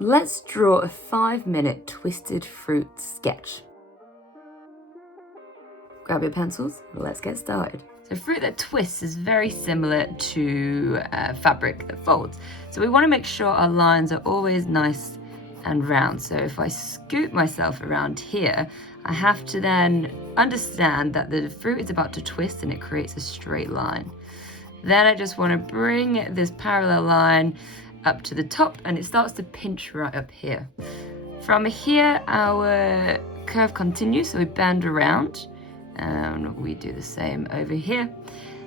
Let's draw a 5-minute twisted fruit sketch. Grab your pencils, let's get started. So fruit that twists is very similar to fabric that folds. So we want to make sure our lines are always nice and round. So if I scoop myself around here, I have to then understand that the fruit is about to twist and it creates a straight line. Then I just want to bring this parallel line up to the top and it starts to pinch right up here. From here, our curve continues, so we bend around. And we do the same over here.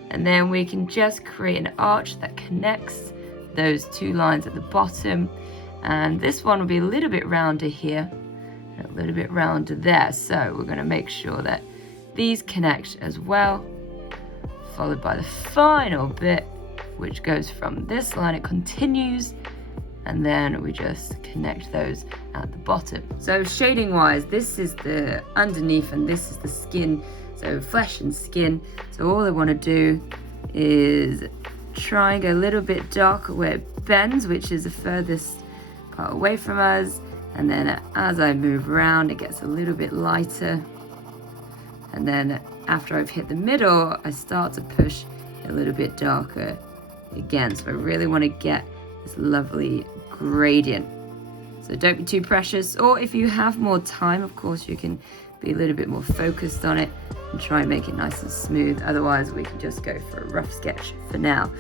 And then we can just create an arch that connects those two lines at the bottom. And this one will be a little bit rounder here, and a little bit rounder there. So we're going to make sure that these connect as well, followed by the final bit, which goes from this line, it continues, and then we just connect those at the bottom. So shading wise, this is the underneath and this is the skin. So flesh and skin. So all I want to do is try and go a little bit darker where it bends, which is the furthest part away from us. And then as I move around, it gets a little bit lighter. And then after I've hit the middle, I start to push a little bit darker again. So I really want to get this lovely gradient. So don't be too precious. Or if you have more time, of course, you can be a little bit more focused on it and try and make it nice and smooth. Otherwise, we can just go for a rough sketch for now.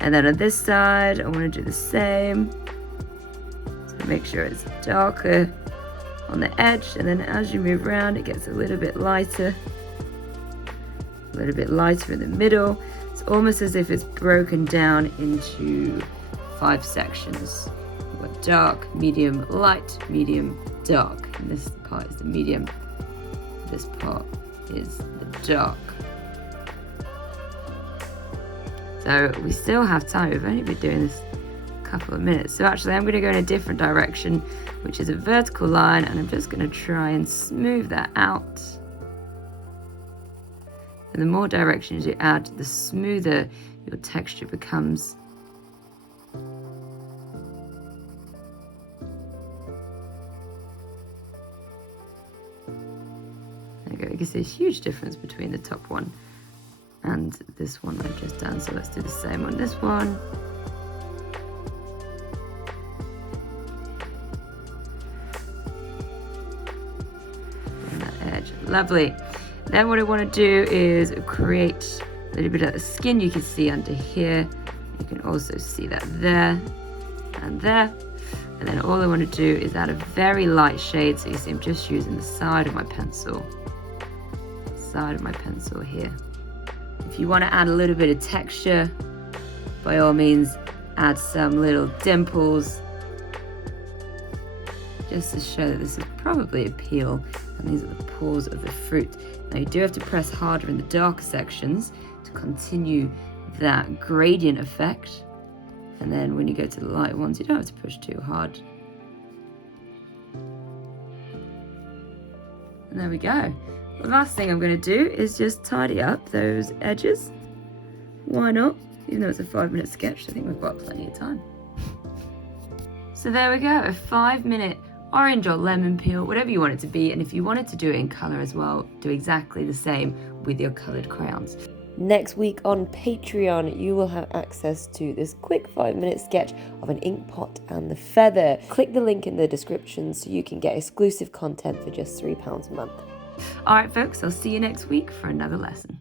And then on this side, I want to do the same. So make sure it's darker on the edge, and then as you move around, it gets a little bit lighter in the middle. It's almost as if it's broken down into 5 sections. We've got dark, medium, light, medium, dark. And this part is the medium. This part is the dark. So we still have time. We've only been doing this a couple of minutes. So actually I'm going to go in a different direction, which is a vertical line, and I'm just going to try and smooth that out. And the more directions you add, the smoother your texture becomes. You can see a huge difference between the top one and this one I've just done. So let's do the same on this one. And that edge, lovely. Then what I want to do is create a little bit of the skin. You can see under here. You can also see that there and there. And then all I want to do is add a very light shade. So you see I'm just using the side of my pencil. Here. If you want to add a little bit of texture, by all means add some little dimples, just to show that this is probably a peel, and these are the pores of the fruit. Now you do have to press harder in the darker sections to continue that gradient effect, and then when you go to the light ones you don't have to push too hard. And there we go. The last thing I'm going to do is just tidy up those edges. Why not? Even though it's a 5-minute sketch, I think we've got plenty of time. So there we go, a 5-minute orange or lemon peel, whatever you want it to be. And if you wanted to do it in colour as well, do exactly the same with your coloured crayons. Next week on Patreon, you will have access to this quick 5-minute sketch of an ink pot and the feather. Click the link in the description so you can get exclusive content for just £3 a month. All right, folks, I'll see you next week for another lesson.